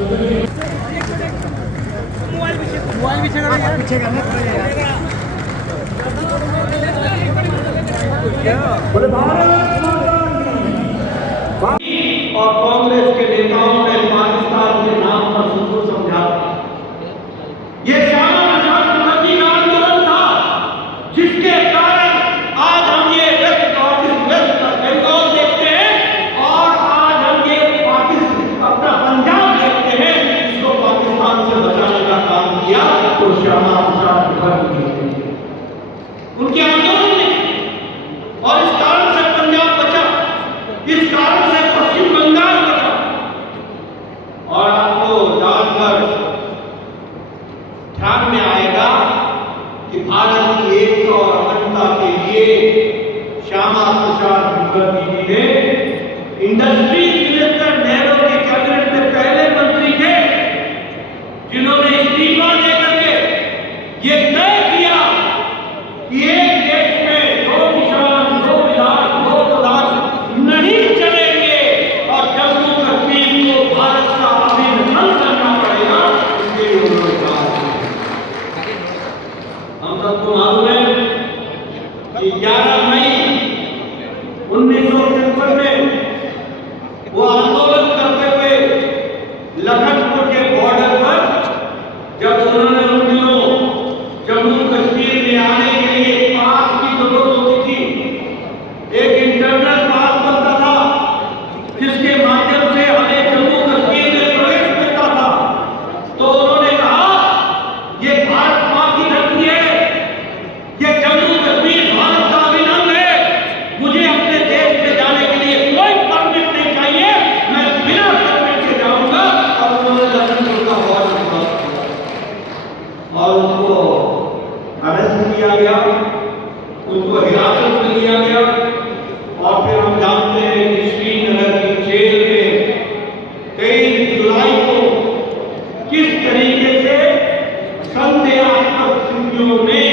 और कांग्रेस के नेताओं ने पाकिस्तान के नाम पर सबको समझा। ये श्यामा प्रसाद मुखर्जी का आंदोलन था जिसके कारण आज हम ये वेस्ट बंगाल देखते हैं और आज हम ये पाकिस्तान अपना पंजाब देखते हैं। इसको पाकिस्तान से बचाने का काम किया तो श्यामा प्रसाद मुखर्जी ने, उनके आंदोलन ने, और इस कारण से पंजाब बचा, इस कारण से पश्चिम बंगाल बचा। और आपको जानकर ध्यान में आएगा कि भारत की एकता और अखंडता के लिए श्यामा प्रसाद मुखर्जी जी ने इंडस्ट्री मिनिस्टर नेहरू के कैबिनेट में पहले मंत्री थे जिन्होंने इस्तीफा देकर के ये तय किया कि एक देश में दो किसान, दो विधायक, दो प्रधान नहीं चलेंगे और जम्मू कश्मीर को भारत का अभिन्न अंग करना पड़ेगा। इसके लिए उन्होंने कहा। हम सबको मालूम है कि 11 मई 1953 में वो आंदोलन करते हुए लखनपुर के बॉर्डर पर जब उन्होंने उन दिनों जम्मू कश्मीर में आने के लिए पास की जरूरत होती थी, एक इंटरनल पास बनता था जिसके माध्यम से हमें जम्मू कश्मीर में प्रवेश मिलता था। तो उन्होंने कहा ये भारत मां की धरती है, ये जम्मू कश्मीर भारत का अभिन्न अंग है, मुझे अपने देश में जाने के लिए कोई परमिट नहीं चाहिए, मैं बिना परमिट के जाऊंगा। और उन्होंने लखनपुर का बॉर्डर क्रॉस किया और उनको अरेस्ट किया गया, उनको हिरासत में लिया गया। और फिर हम जानते हैं कि श्रीनगर की जेल में 23 जुलाई को किस तरीके से संदेहास्पद स्थितियों में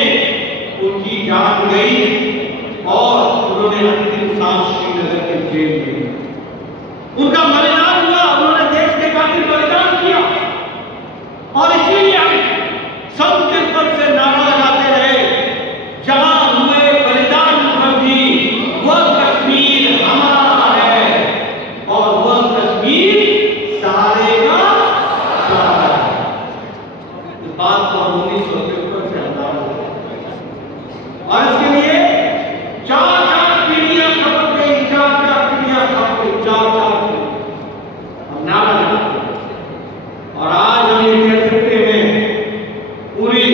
उनकी जान गई और उन्होंने अंतिम सांस श्रीनगर के जेल में उनका बलिदान हुआ। उन्होंने देश के खातिर बलिदान किया और इसीलिए हम सब के पद से नारा लगाते रहे, जहां हुए बलिदान मुखर्जी वह कश्मीर हमारा है और वह कश्मीर सारे का सारा है। इस बात को 1953 से अंदाजा और इसके लिए 4-4 पीढ़ियां खपत गई, 4-4 पीढ़ियां खपत गई, 4-4 हम नारा लगाते हैं। और आज हम ये कह सकते हैं पूरी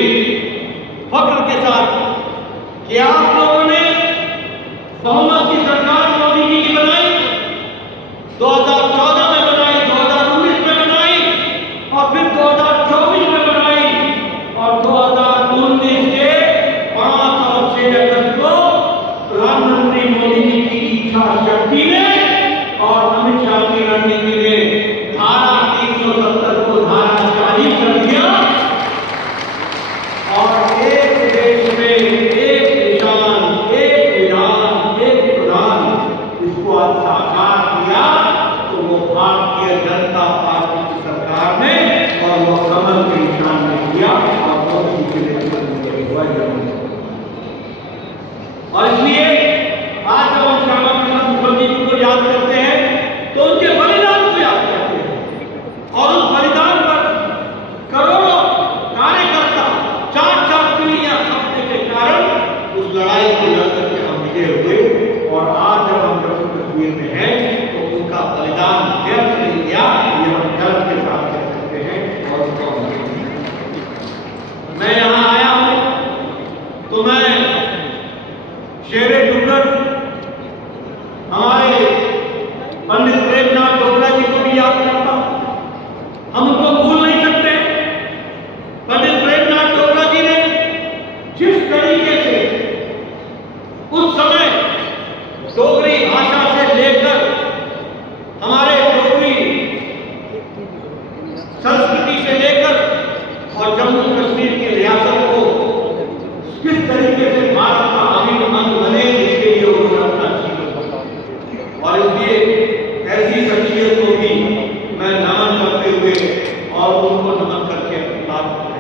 फख्र के साथ कि आप लोगों ने बहुमत की सरकार मोदी जी की बनाई, 2014 में बनाई, 2019 में हुए और उनको नमन करके अपनी बात